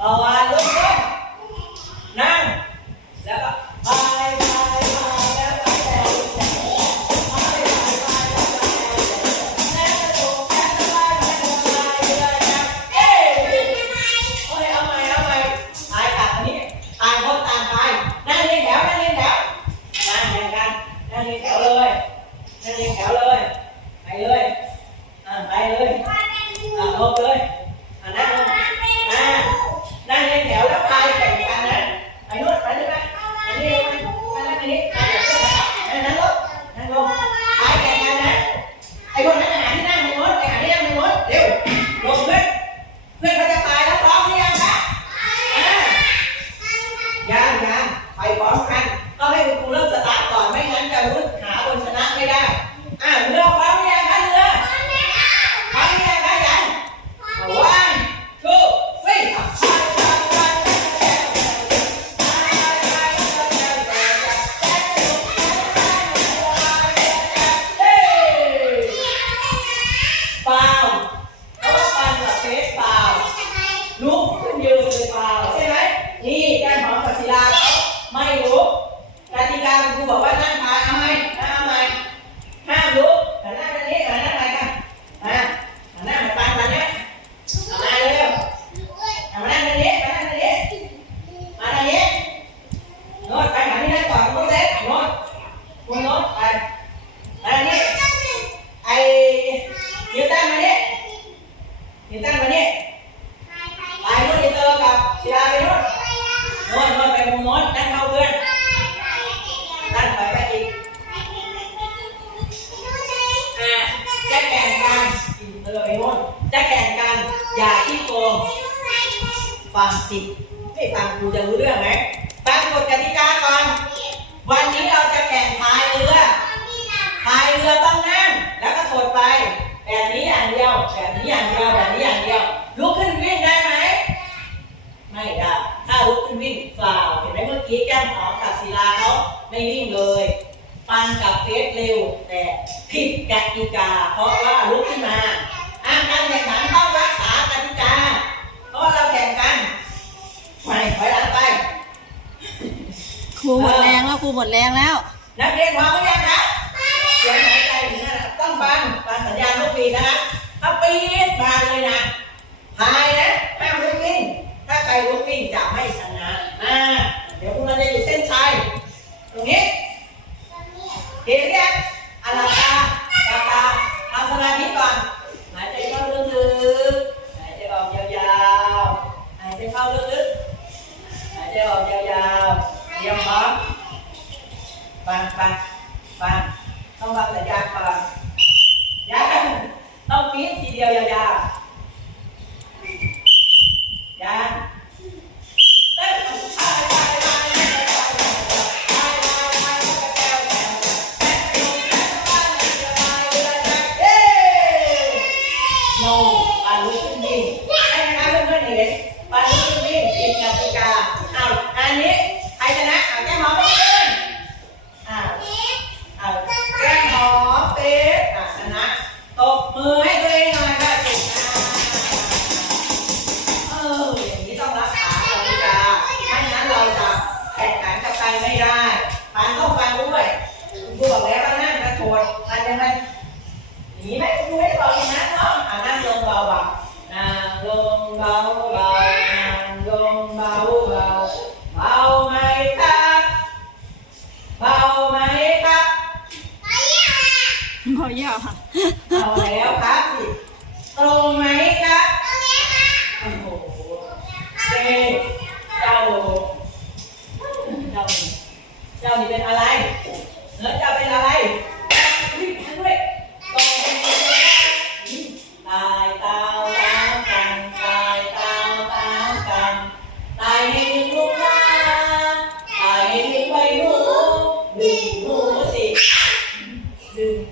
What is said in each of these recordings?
ต่อาลุกขึ้นนั่ง แล้วก็ไปไปไปแล้วก็แต่แต่ไปไปไปไปแล้วก็ถูกแล้วก็ไปแล้วก็ไปเลยนะเอ้ยโอ้ยเอาใหม่เอาใหม่ตายกับอันนี้ตายคนต่างไปนั่งเรียงแถวนั่งเรียงแถวนั่งเรียงกันนั่งเรียงแถวเลยนั่งเรียงแถวเลยไปเลยอ่าไปเลยอ่าลงเลย ฟังจิตให้ฟังครูจะรู้เรื่องไหมตั้งกฎกติกาก่อน วันนี้เราจะแข่งพายเรือพายเรือต้องนั่ง แล้วก็ถดไปแบบนี้อย่างเดียวแบบนี้อย่างเดียวแบบนี้อย่างเดียวลุกขึ้นวิ่งได้ไหมไม่ได้ถ้าลุกขึ้นวิ่งฝ่าเห็นไหมเมื่อกี้แก้มของกับศิลาเขาไม่วิ่งเลยปันกับเฟสเร็วแต่ผิดกติกา เพราะว่าลุกขึ้นมา รูหมดแรงแล้วครูหมดแรงแล้ว นักเรียนพร้อมหรือยังคะ ฟังฟังต้องทำสัญญาก่อนยัต้องปีนทีเดียวยาว gông bao vào nàng gông bao vào bao mấy tắc bao mấy tắc พอยาวค่ะ เอาแล้วครับสิตรงไหม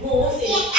模型